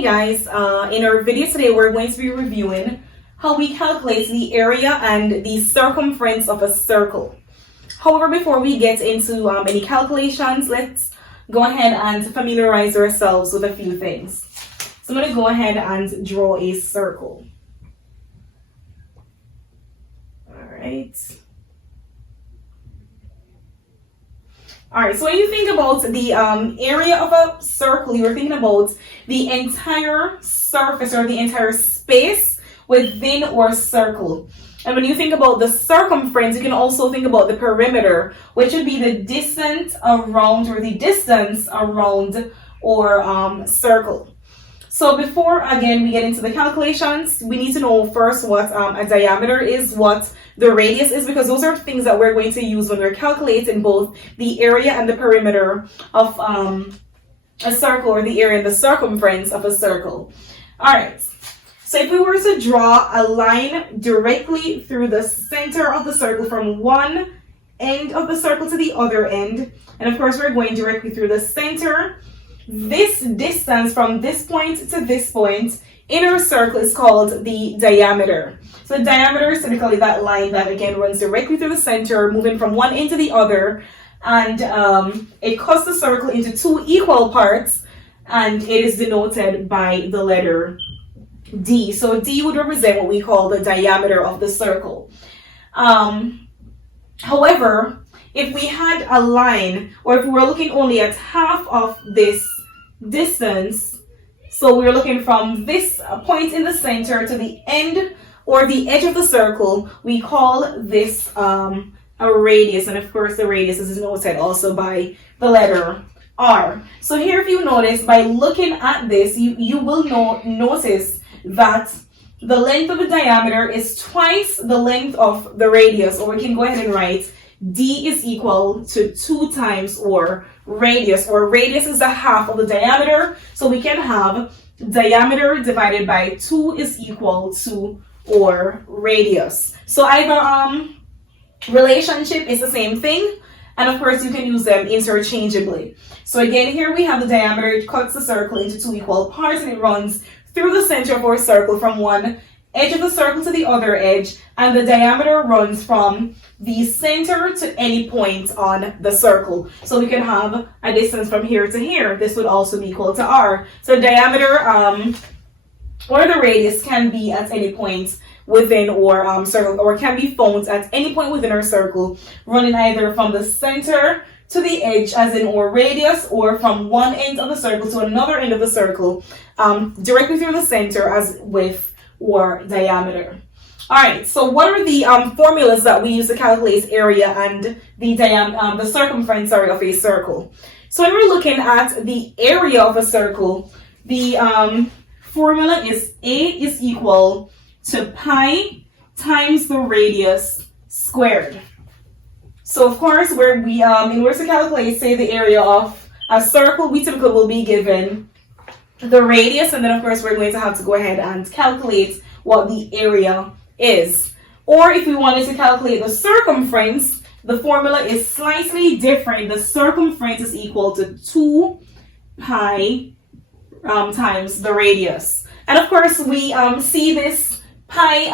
Hey guys, in our video today we're going to be reviewing how we calculate the area and the circumference of a circle. However, before we get into any calculations, let's go ahead and familiarize ourselves with a few things. So I'm going to go ahead and draw a circle. Alright, so when you think about the area of a circle, you're thinking about the entire surface or the entire space within our circle. And when you think about the circumference, you can also think about the perimeter, which would be the distance around our circle. So before, again, we get into the calculations, we need to know first what a diameter is, what the radius is, because those are things that we're going to use when we're calculating both the area and the perimeter of a circle, or the area and the circumference of a circle. All right. So if we were to draw a line directly through the center of the circle from one end of the circle to the other end, and of course we're going directly through the center, this distance from this point to this point in our circle is called the diameter. So the diameter is typically that line that again runs directly through the center, moving from one end to the other, and it cuts the circle into two equal parts, and it is denoted by the letter D. So D would represent what we call the diameter of the circle. However, if we had a line, or if we were looking only at half of this distance, so we're looking from this point in the center to the end or the edge of the circle, we call this a radius, and of course the radius is denoted also by the letter R. So here, if you notice, by looking at this, you will notice that the length of the diameter is twice the length of the radius, or we can go ahead and write D is equal to 2 times our radius, or radius is the half of the diameter, so we can have diameter divided by 2 is equal to our radius. So either relationship is the same thing, and of course you can use them interchangeably. So again, here we have the diameter. It cuts the circle into 2 equal parts, and it runs through the center of our circle from one edge of the circle to the other edge, and the diameter runs from the center to any point on the circle. So we can have a distance from here to here. This would also be equal to R. So the diameter or the radius can be at any point within our circle, or can be found at any point within our circle, running either from the center to the edge, as in our radius, or from one end of the circle to another end of the circle, directly through the center, as with our diameter. All right, so what are the formulas that we use to calculate area and the circumference of a circle? So when we're looking at the area of a circle, the formula is A is equal to pi times the radius squared. So of course, where we in order to calculate, say, the area of a circle, we typically will be given the radius, and then of course we're going to have to go ahead and calculate what the area is. Or if we wanted to calculate the circumference, the formula is slightly different. The circumference is equal to 2 pi times the radius. And of course we see this pi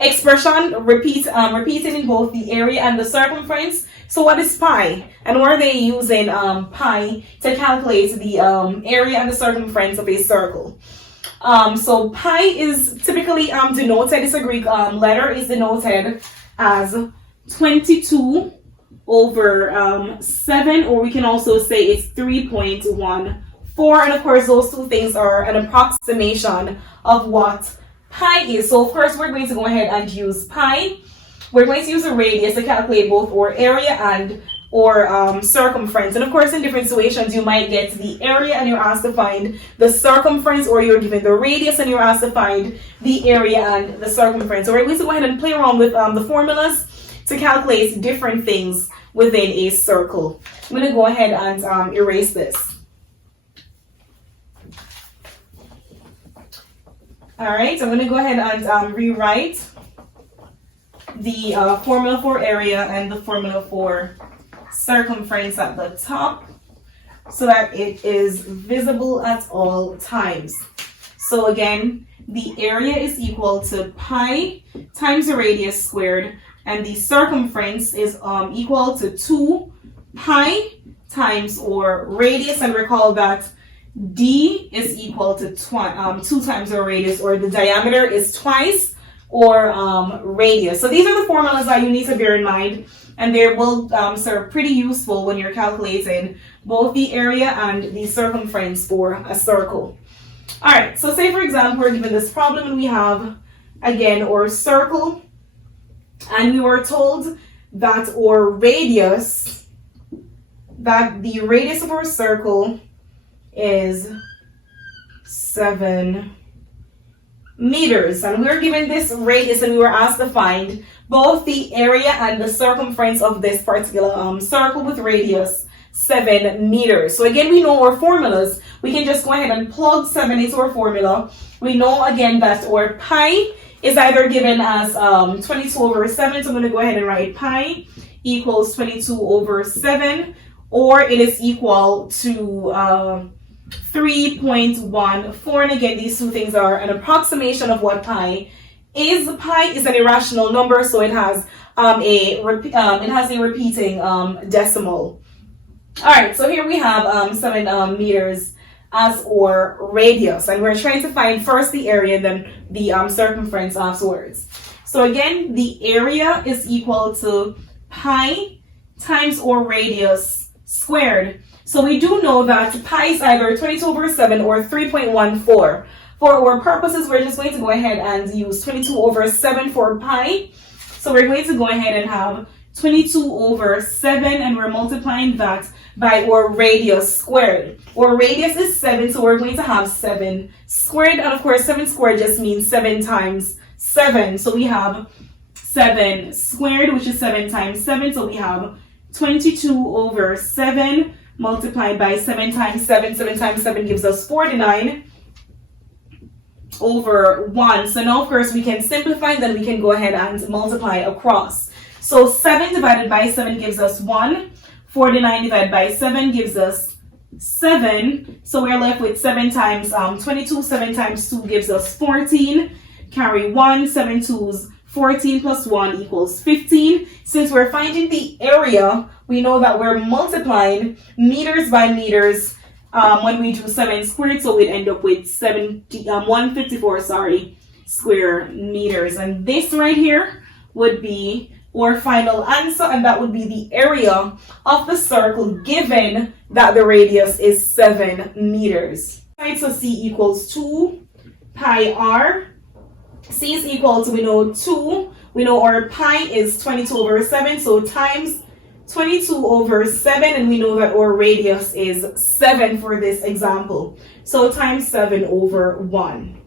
expression repeated in both the area and the circumference. So what is pi, and why are they using pi to calculate the area and the circumference of a circle? So pi is typically denoted, it's a Greek letter, is denoted as 22 over 7, or we can also say it's 3.14. And of course those two things are an approximation of what pi is. So of course we're going to go ahead and use pi. We're going to use a radius to calculate both our area and our circumference. And of course, in different situations, you might get the area and you're asked to find the circumference, or you're given the radius and you're asked to find the area and the circumference. So we're going to go ahead and play around with the formulas to calculate different things within a circle. I'm going to go ahead and erase this. All right, so I'm going to go ahead and rewrite the formula for area and the formula for circumference at the top. so that it is visible at all times. So again, the area is equal to pi times the radius squared, and the circumference is equal to 2 pi times or radius, and recall that d is equal to 2 times our radius, or the diameter is twice or radius. So these are the formulas that you need to bear in mind, and they will serve pretty useful when you're calculating both the area and the circumference for a circle. All right, so say for example, we're given this problem and we have, again, our circle, and we were told that our radius, that the radius of our circle is 7 meters. And we were given this radius and we were asked to find both the area and the circumference of this particular circle with radius 7 meters. So again, we know our formulas. We can just go ahead and plug 7 into our formula. We know again that our pi is either given as 22 over 7. So I'm going to go ahead and write pi equals 22 over 7, or it is equal to 3.14. And again, these two things are an approximation of what pi is. Pi is an irrational number, so it has a repeating decimal. All right, so here we have 7 meters as our radius, and we're trying to find first the area and then the circumference afterwards. So again, the area is equal to pi times our radius squared. So we do know that pi is either 22 over 7 or 3.14. For our purposes, we're just going to go ahead and use 22 over 7 for pi. So we're going to go ahead and have 22 over 7, and we're multiplying that by our radius squared. Our radius is 7, so we're going to have 7 squared, and of course 7 squared just means 7 times 7. So we have 7 squared, which is 7 times 7, so we have 22 over 7 multiplied by 7 times 7. 7 times 7 gives us 49 over 1. So now of course we can simplify, then we can go ahead and multiply across. So 7 divided by 7 gives us 1. 49 divided by 7 gives us 7. So we're left with 7 times 22. 7 times 2 gives us 14. Carry 1. 7 2's 14 plus 1 equals 15. Since we're finding the area, we know that we're multiplying meters by meters when we do 7 squared. So we'd end up with 154 square meters. And this right here would be our final answer, and that would be the area of the circle given that the radius is 7 meters. Right, so C equals 2 pi r. C is equal to, we know 2. We know our pi is 22 over 7, so times 22 over 7, and we know that our radius is 7 for this example. So times 7 over 1.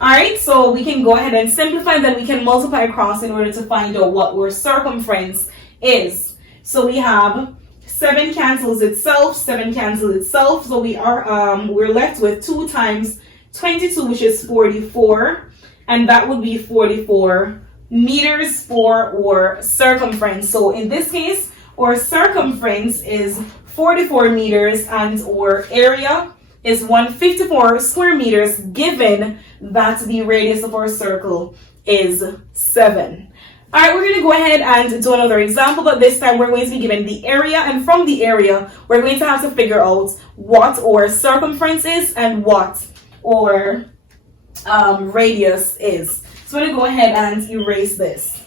Alright, so we can go ahead and simplify, then we can multiply across in order to find out what our circumference is. So we have 7 cancels itself, 7 cancels itself, so we're left with 2 times 22, which is 44, and that would be 44 meters for our circumference. So in this case, our circumference is 44 meters and our area is 154 square meters, given that the radius of our circle is 7. All right, we're going to go ahead and do another example, but this time we're going to be given the area, and from the area, we're going to have to figure out what our circumference is and what our radius is. So I'm going to go ahead and erase this.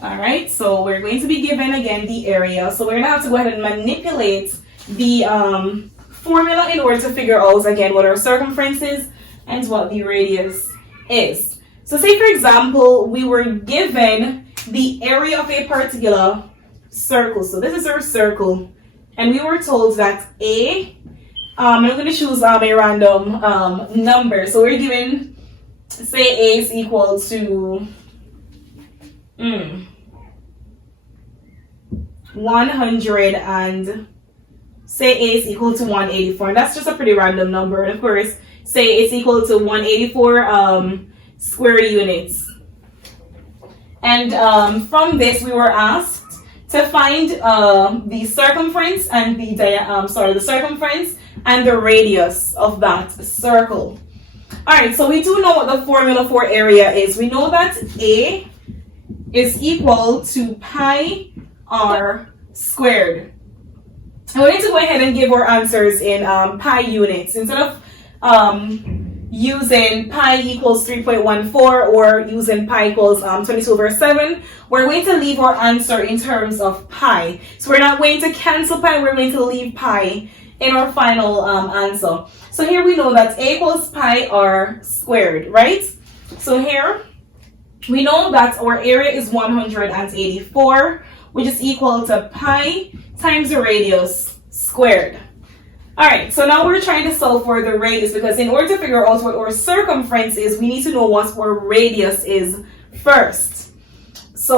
All right, so we're going to be given again the area. So we're going to have to go ahead and manipulate the formula in order to figure out again what our circumference is and what the radius is. So say for example, we were given the area of a particular circle. So this is our circle, and we were told that I'm going to choose a random number. So we're given, say A is equal to 100, and say A is equal to 184. And that's just a pretty random number. And of course, say it's equal to 184 square units. And from this, we were asked to find the circumference and the circumference and the radius of that circle. All right, so we do know what the formula for area is. We know that A is equal to pi r squared. I'm going to go ahead and give our answers in pi units. Instead of using pi equals 3.14 or using pi equals 22/7, we're going to leave our answer in terms of pi. So we're not going to cancel pi, we're going to leave pi in our final answer. So here we know that A equals pi r squared, right? So here we know that our area is 184, which is equal to pi times the radius squared. All right, so now we're trying to solve for the radius, because in order to figure out what our circumference is, we need to know what our radius is first. So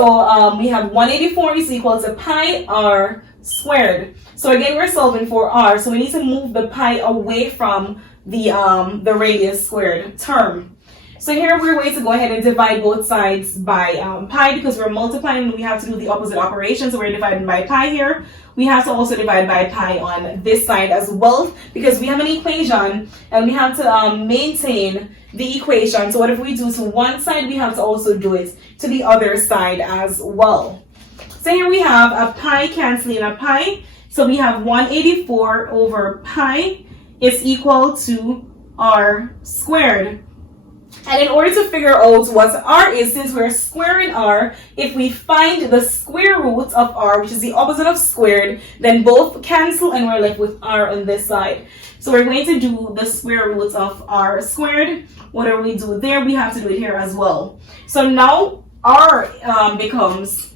we have 184 is equal to pi r squared. So again, we're solving for r, so we need to move the pi away from the radius squared term. So here we're going to go ahead and divide both sides by pi, because we're multiplying, we have to do the opposite operation. So we're dividing by pi here. We have to also divide by pi on this side as well, because we have an equation and we have to maintain the equation. So what if we do to one side, we have to also do it to the other side as well. So here we have a pi canceling a pi. So we have 184 over pi is equal to r squared. And in order to figure out what r is, since we're squaring r, if we find the square root of r, which is the opposite of squared, then both cancel and we're left with r on this side. So we're going to do the square root of r squared. Whatever we do there, we have to do it here as well. So now r becomes,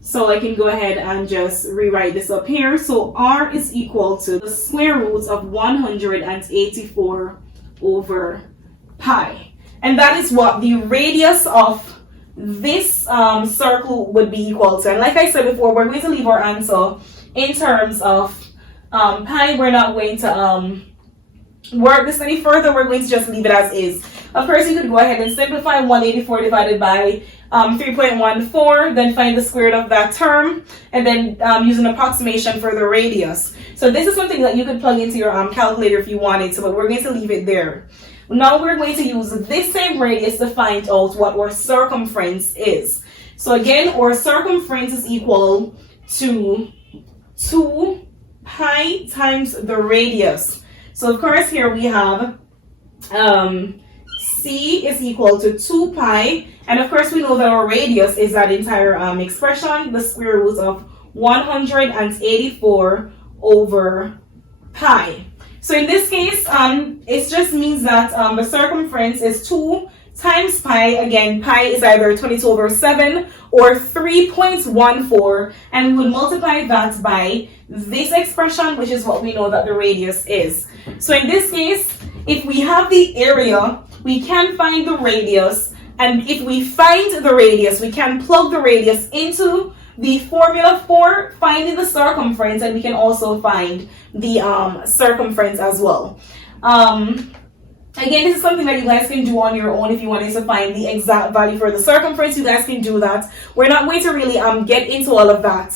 so I can go ahead and just rewrite this up here. So r is equal to the square root of 184 over pi, and that is what the radius of this circle would be equal to. And like I said before, we're going to leave our answer in terms of pi. We're not going to work this any further. We're going to just leave it as is. Of course, you could go ahead and simplify 184 divided by 3.14, then find the square root of that term, and then use an approximation for the radius. So this is something that you could plug into your calculator if you wanted to, but we're going to leave it there. Now we're going to use this same radius to find out what our circumference is. So again, our circumference is equal to 2 pi times the radius. So of course here we have c is equal to 2 pi, and of course we know that our radius is that entire expression, the square root of 184 over pi. So in this case, it just means that the circumference is 2 times pi. Again, pi is either 22/7 or 3.14, and we would multiply that by this expression, which is what we know that the radius is. So in this case, if we have the area, we can find the radius, and if we find the radius, we can plug the radius into the formula for finding the circumference, and we can also find the circumference as well. Again, this is something that you guys can do on your own. If you wanted to find the exact value for the circumference, you guys can do that. We're not going to really get into all of that.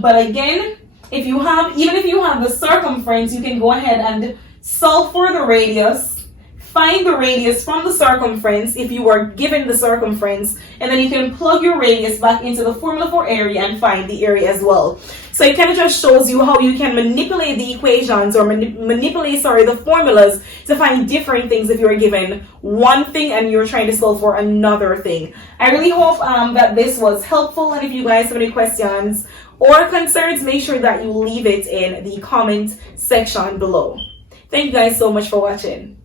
But again, even if you have the circumference, you can go ahead and solve for the radius. Find the radius from the circumference if you were given the circumference, and then you can plug your radius back into the formula for area and find the area as well. So it kind of just shows you how you can manipulate the equations or manipulate the formulas to find different things if you're given one thing and you're trying to solve for another thing. I really hope that this was helpful, and if you guys have any questions or concerns, make sure that you leave it in the comment section below. Thank you guys so much for watching.